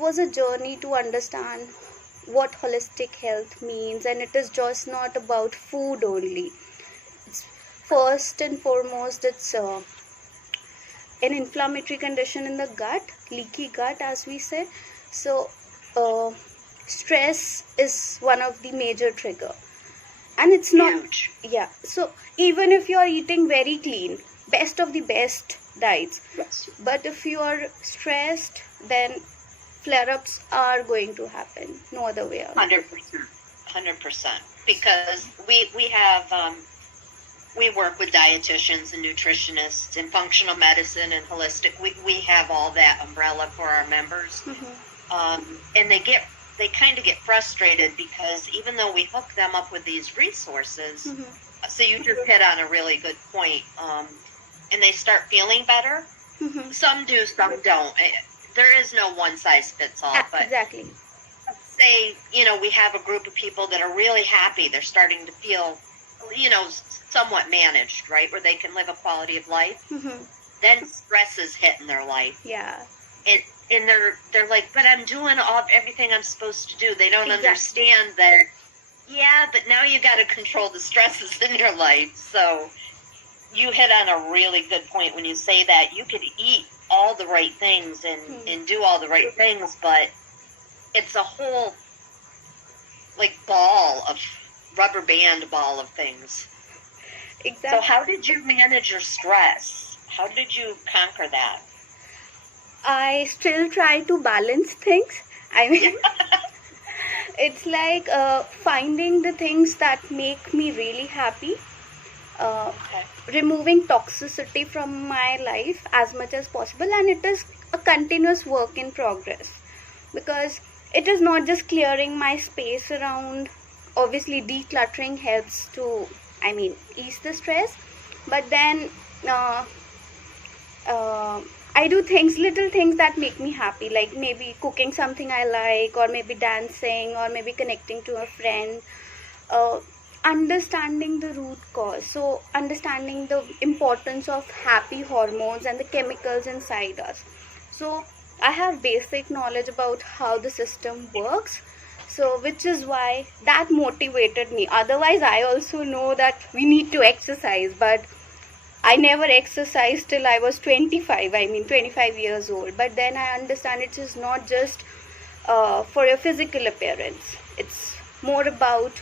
was a journey to understand what holistic health means, and it is just not about food only. It's first and foremost, it's an inflammatory condition in the gut, leaky gut, as we said. So, stress is one of the major trigger, and it's not Huge. yeah. So even if you are eating very clean, best of the best diets, Yes. but if you are stressed, then flare-ups are going to happen. No other way out. 100%. 100%. Because we have we work with dietitians and nutritionists and functional medicine and holistic. We have all that umbrella for our members. And they kind of get frustrated because even though we hook them up with these resources, so you just hit on a really good point, and they start feeling better. Some do, some don't. There is no one size fits all, but Exactly. say, we have a group of people that are really happy. They're starting to feel, somewhat managed, right? Where they can live a quality of life. Then stress is hitting their life. Yeah. And they're like, but I'm doing everything I'm supposed to do. They don't Exactly. understand that, yeah, but now you got to control the stresses in your life. So you hit on a really good point when you say that. You could eat all the right things and do all the right things, but it's a whole, like, rubber band ball of things. Exactly. So how did you manage your stress? How did you conquer that? I still try to balance things. I mean, it's like finding the things that make me really happy, Okay. removing toxicity from my life as much as possible, and it is a continuous work in progress, because it is not just clearing my space around. Obviously decluttering helps to, ease the stress, but then I do little things that make me happy, like maybe cooking something I like, or maybe dancing, or maybe connecting to a friend. Understanding the root cause, so understanding the importance of happy hormones and the chemicals inside us. So I have basic knowledge about how the system works, so which is why that motivated me. Otherwise, I also know that we need to exercise, but I never exercised till I was 25, 25 years old. But then I understand it is not just for your physical appearance. It's more about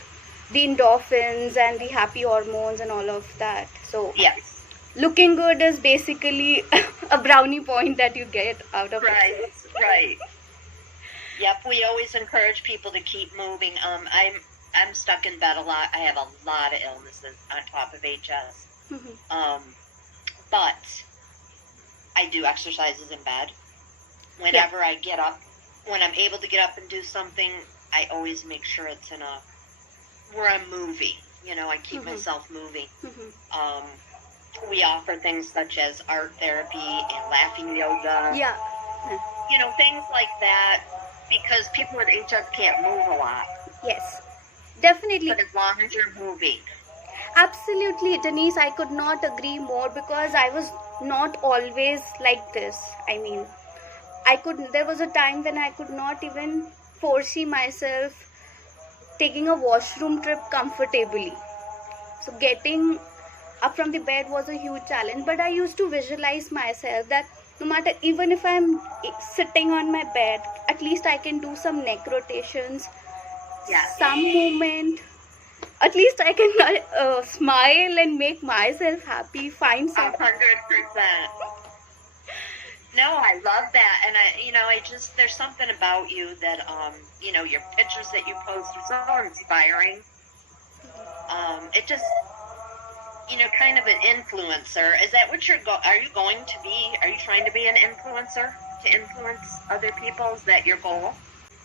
the endorphins and the happy hormones and all of that. So Yes. looking good is basically a brownie point that you get out of it. Right. Yep, we always encourage people to keep moving. I'm stuck in bed a lot. I have a lot of illnesses on top of HS. But I do exercises in bed. Whenever I get up, when I'm able to get up and do something, I always make sure it's where I'm moving. I keep myself moving. We offer things such as art therapy and laughing yoga. Yeah. Things like that, because people with HS can't move a lot. Yes. Definitely. But as long as you're moving. Absolutely, Denise, I could not agree more, because I was not always like this. There was a time when I could not even foresee myself taking a washroom trip comfortably. So getting up from the bed was a huge challenge, but I used to visualize myself that no matter, even if I'm sitting on my bed, at least I can do some neck rotations, some movement. At least I can smile and make myself happy, find some. 100%. No, I love that. And there's something about you that, your pictures that you post are so inspiring. It just, kind of an influencer. Is that what are you trying to be an influencer? To influence other people? Is that your goal?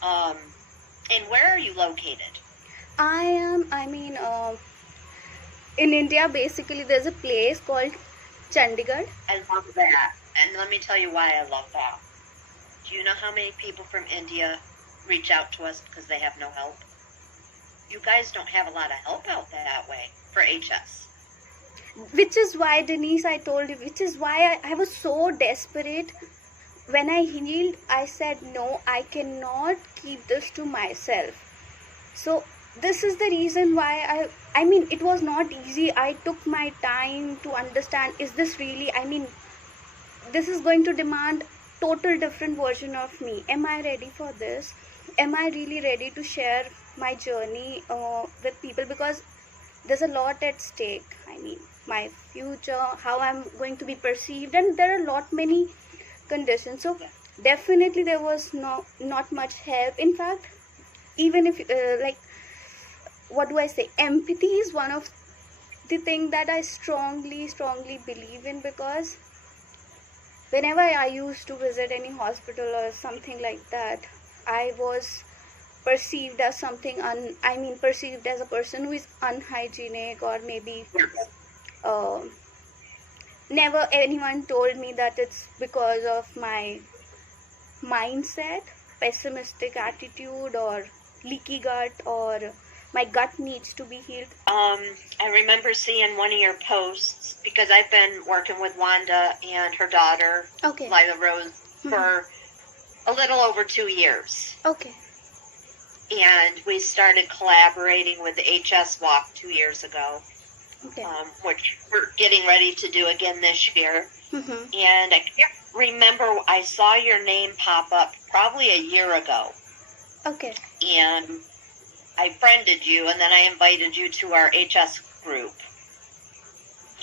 And where are you located? I am, in India, basically, there's a place called Chandigarh. I love that. And let me tell you why I love that. Do you know how many people from India reach out to us because they have no help? You guys don't have a lot of help out that way for HS. Which is why, Denise, I told you, which is why I was so desperate when I healed, I said, no, I cannot keep this to myself. So this is the reason why I mean, it was not easy. I took my time to understand, is this really, I mean, this is going to demand total different version of me. Am I ready for this? Am I really ready to share my journey with people? Because there's a lot at stake. I mean, my future, how I'm going to be perceived, and there are a lot many conditions. So definitely there was not much help. In fact, even if like, what do I say, empathy is one of the thing that I strongly believe in, because whenever I used to visit any hospital or something like that, I was perceived as something perceived as a person who is unhygienic, or maybe uh, never anyone told me that it's because of my mindset, pessimistic attitude, or leaky gut, or my gut needs to be healed. I remember seeing one of your posts because I've been working with Wanda and her daughter, Okay. Lila Rose, for a little over 2 years. Okay. And we started collaborating with the HS Walk 2 years ago, Okay. which we're getting ready to do again this year. Mm-hmm. And I can't remember, I saw your name pop up probably a year ago. Okay. And I friended you, and then I invited you to our HS group.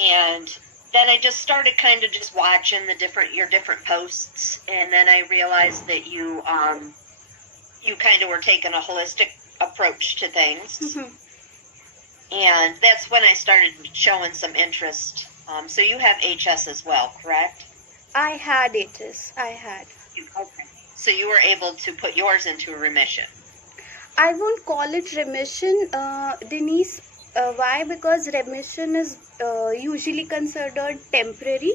And then I just started kind of just watching your different posts, and then I realized that you kind of were taking a holistic approach to things. Mm-hmm. And that's when I started showing some interest. So you have HS as well, correct? I had HS. I had. Okay. So you were able to put yours into remission. I won't call it remission, Denise. Why? Because remission is usually considered temporary.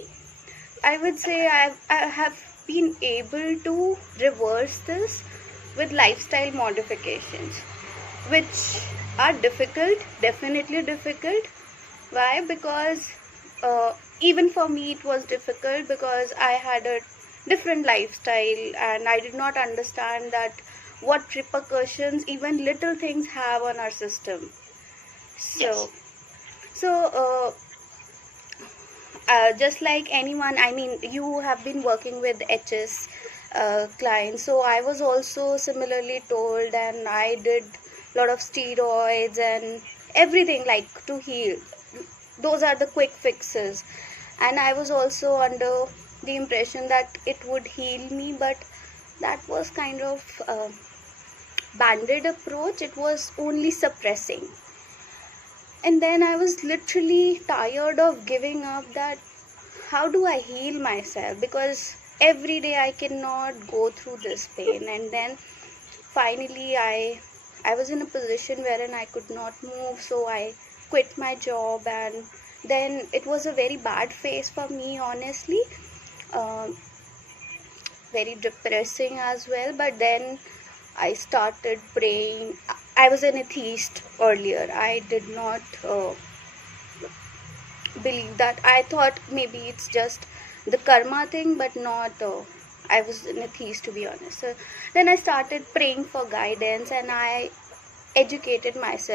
I would say I have been able to reverse this with lifestyle modifications, which are difficult, definitely difficult. Why? Because even for me it was difficult, because I had a different lifestyle, and I did not understand that what repercussions even little things have on our system. So, Yes. just like anyone, I mean, you have been working with HS clients, so I was also similarly told, and I did a lot of steroids and everything, like, to heal. Those are the quick fixes, and I was also under the impression that it would heal me, but that was kind of banded approach. It was only suppressing. And then I was literally tired of giving up, that how do I heal myself, because every day I cannot go through this pain. And then finally I was in a position wherein I could not move, so I quit my job. And then it was a very bad phase for me, honestly. Very depressing as well. But then I started praying. I was an atheist earlier. I did not believe that. I thought maybe it's just the karma thing, but not. I was an atheist, to be honest. So then I started praying for guidance, and I educated myself.